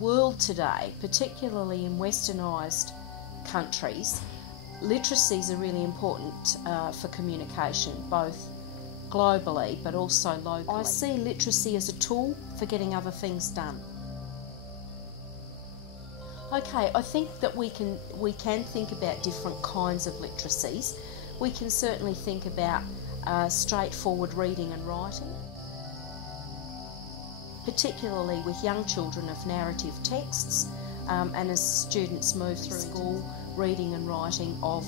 world today, particularly in westernised countries, literacies are really important for communication, both globally but also locally. I see literacy as a tool for getting other things done. Okay, I think that we can think about different kinds of literacies. We can certainly think about straightforward reading and writing, particularly with young children, of narrative texts, and as students move through school, reading and writing of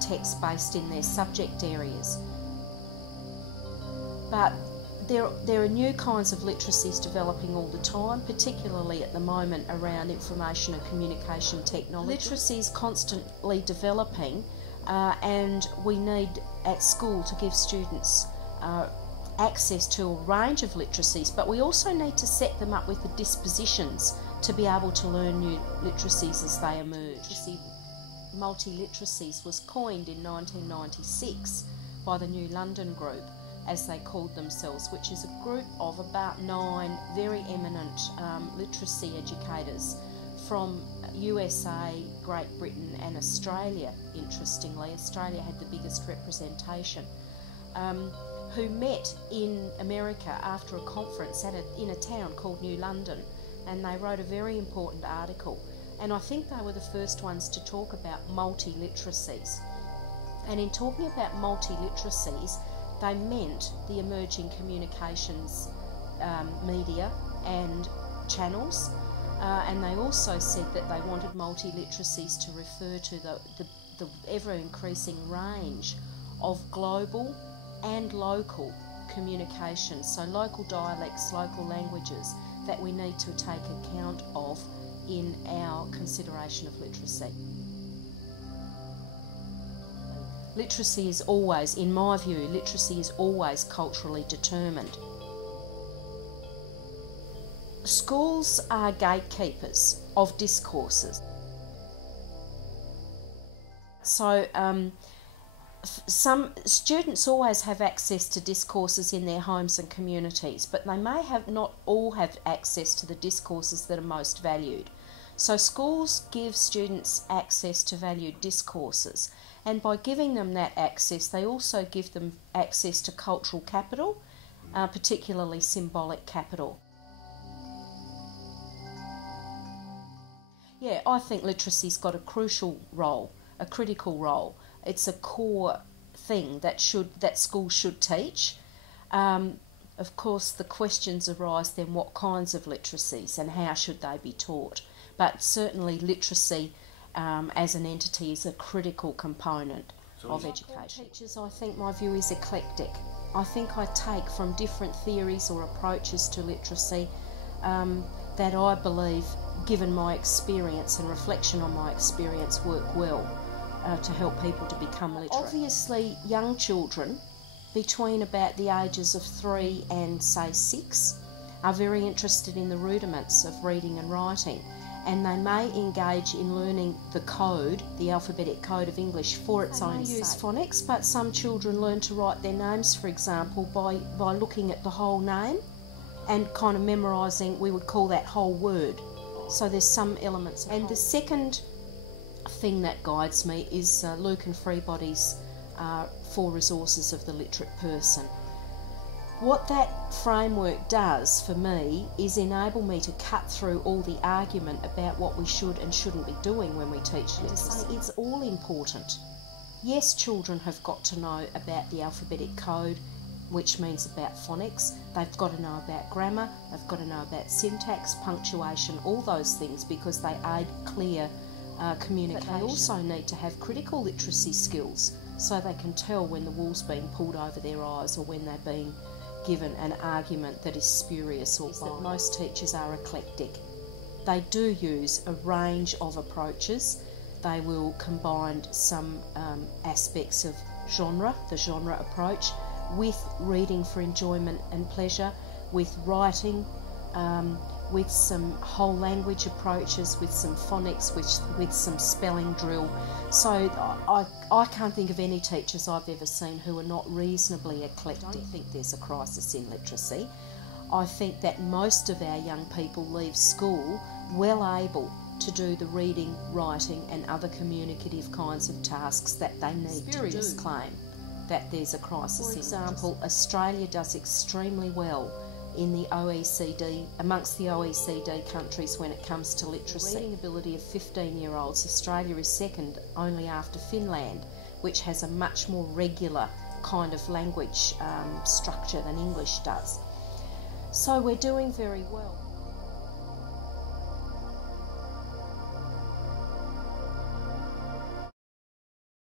texts based in their subject areas. But there are new kinds of literacies developing all the time, particularly at the moment around information and communication technology. Literacy is constantly developing, and we need at school to give students access to a range of literacies, but we also need to set them up with the dispositions to be able to learn new literacies as they emerge. Multi-literacies was coined in 1996 by the New London Group, as they called themselves, which is a group of about 9 very eminent literacy educators from USA, Great Britain and Australia. Interestingly, Australia had the biggest representation, who met in America after a conference in a town called New London, and they wrote a very important article, and I think they were the first ones to talk about multi-literacies. And in talking about multi-literacies, they meant the emerging communications media and channels, and they also said that they wanted multi-literacies to refer to the ever-increasing range of global and local communications, so local dialects, local languages, that we need to take account of in our consideration of literacy. Literacy is always, in my view, literacy is always culturally determined. Schools are gatekeepers of discourses. So some students always have access to discourses in their homes and communities, but they may not all have access to the discourses that are most valued. So schools give students access to valued discourses, and by giving them that access, they also give them access to cultural capital, particularly symbolic capital. Yeah, I think literacy's got a crucial role, a critical role. It's a core thing that schools should teach. Of course, the questions arise then, what kinds of literacies and how should they be taught? But certainly literacy as an entity is a critical component of education. Teachers, I think my view is eclectic. I think I take from different theories or approaches to literacy that I believe, given my experience and reflection on my experience, work well to help people to become literate. Obviously, young children between about the ages of 3 and say 6 are very interested in the rudiments of reading and writing, and they may engage in learning the code, the alphabetic code of English, for its own sake. They use phonics, but some children learn to write their names, for example, by looking at the whole name and kind of memorising, we would call that whole word. So there's some elements. And the second thing that guides me is Luke and Freebody's 4 resources of the literate person. What that framework does for me is enable me to cut through all the argument about what we should and shouldn't be doing when we teach literacy. It's all important. Yes, children have got to know about the alphabetic code, which means about phonics. They've got to know about grammar, they've got to know about syntax, punctuation, all those things, because they aid clear communication. But they also need to have critical literacy skills, so they can tell when the wool's being pulled over their eyes or when they're being given an argument that is spurious or biased. Most teachers are eclectic. They do use a range of approaches. They will combine some aspects of genre, the genre approach, with reading for enjoyment and pleasure, with writing, with some whole language approaches, with some phonics, with some spelling drill. So I can't think of any teachers I've ever seen who are not reasonably eclectic. I don't think there's a crisis in literacy. I think that most of our young people leave school well able to do the reading, writing and other communicative kinds of tasks that they need to do. Claim that there's a crisis. For example, Australia does extremely well in the OECD, amongst the OECD countries when it comes to literacy. The reading ability of 15-year-olds, Australia is second only after Finland, which has a much more regular kind of language structure than English does. So we're doing very well.